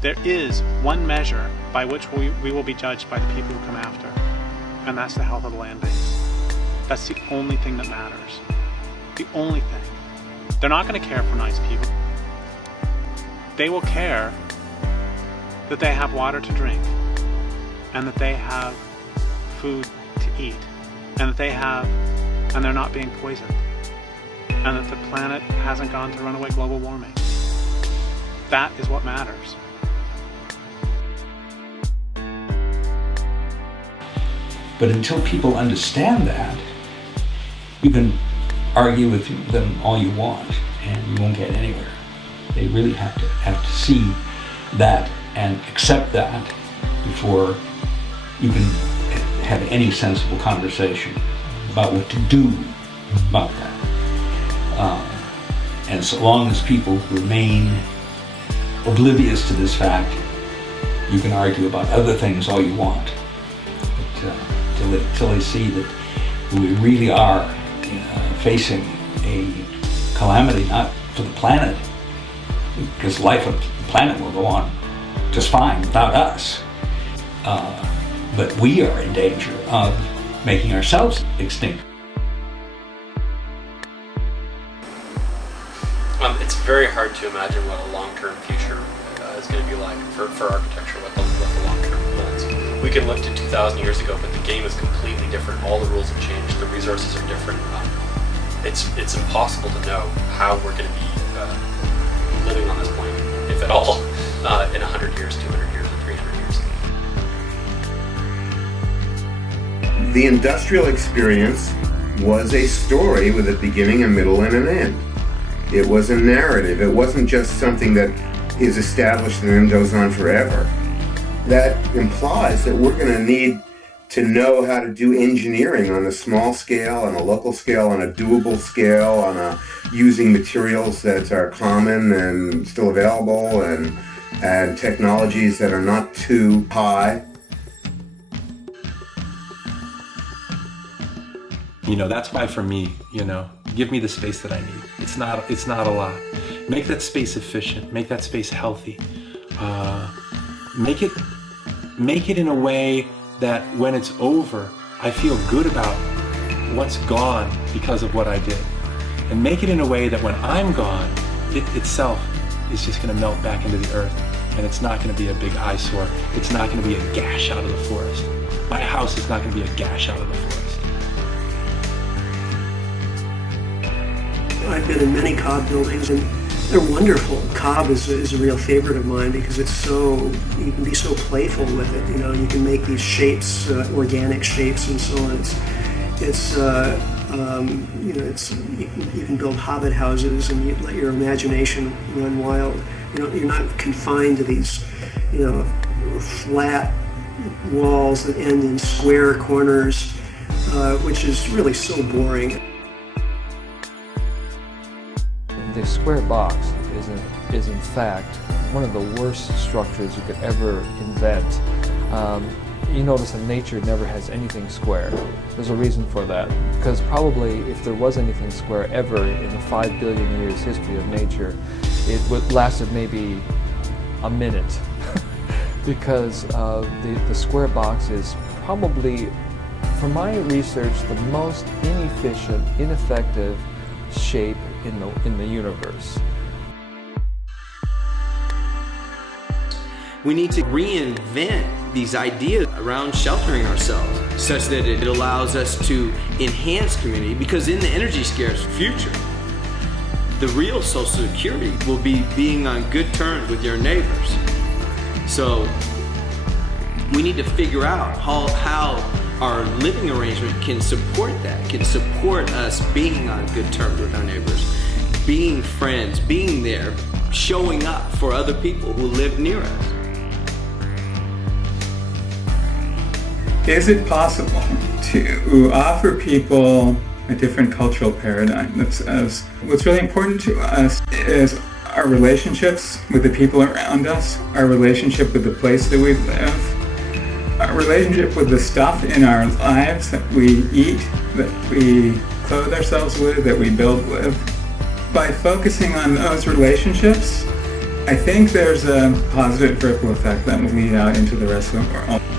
There is one measure by which we will be judged by the people who come after, and that's the health of the land base. That's the only thing that matters. The only thing. They're not going to care for nice people. They will care that they have water to drink, and that they have food to eat, and and they're not being poisoned, and that the planet hasn't gone to runaway global warming. That is what matters. But until people understand that, you can argue with them all you want, and you won't get anywhere. They really have to see that and accept that before you can have any sensible conversation about what to do about that. And so long as people remain oblivious to this fact, you can argue about other things all you want. But till they see that we really are facing a calamity, not for the planet, because life on the planet will go on just fine without us. But we are in danger of making ourselves extinct. It's very hard to imagine what a long-term future is going to be like for architecture, what the long-term plans. We can look to 2,000 years ago, but the game is completely different. All the rules have changed. The resources are different. It's impossible to know how we're going to be living on this planet, if at all, in 100 years, 200 years, or 300 years. The industrial experience was a story with a beginning, a middle, and an end. It was a narrative. It wasn't just something that is established and then goes on forever. That implies that we're going to need to know how to do engineering on a small scale, on a local scale, on a doable scale, using materials that are common and still available, and technologies that are not too high. That's why for me, give me the space that I need. It's not a lot. Make that space efficient. Make that space healthy. Make it in a way that when it's over, I feel good about what's gone because of what I did. And make it in a way that when I'm gone, it itself is just going to melt back into the earth. And it's not going to be a big eyesore. It's not going to be a gash out of the forest. My house is not going to be a gash out of the forest. I've been in many cob buildings, and they're wonderful. Cob is a real favorite of mine because you can be so playful with it. You can make these shapes, organic shapes, and so on. You can build hobbit houses, and you let your imagination run wild. You're not confined to these, flat walls that end in square corners, which is really so boring. The square box is in fact one of the worst structures you could ever invent. You notice that nature never has anything square. There's a reason for that, because probably if there was anything square ever in the 5 billion years history of nature, it would lasted maybe a minute, because the square box is probably, from my research, the most inefficient, ineffective shape in the universe. We need to reinvent these ideas around sheltering ourselves such that it allows us to enhance community, because in the energy scarce future, the real social security will be being on good terms with your neighbors. So we need to figure out how our living arrangement can support that, can support us being on good terms with our neighbors, being friends, being there, showing up for other people who live near us. Is it possible to offer people a different cultural paradigm? What's really important to us is our relationships with the people around us, our relationship with the place that we live, our relationship with the stuff in our lives that we eat, that we clothe ourselves with, that we build with. By focusing on those relationships I think there's a positive ripple effect that will lead out into the rest of the world.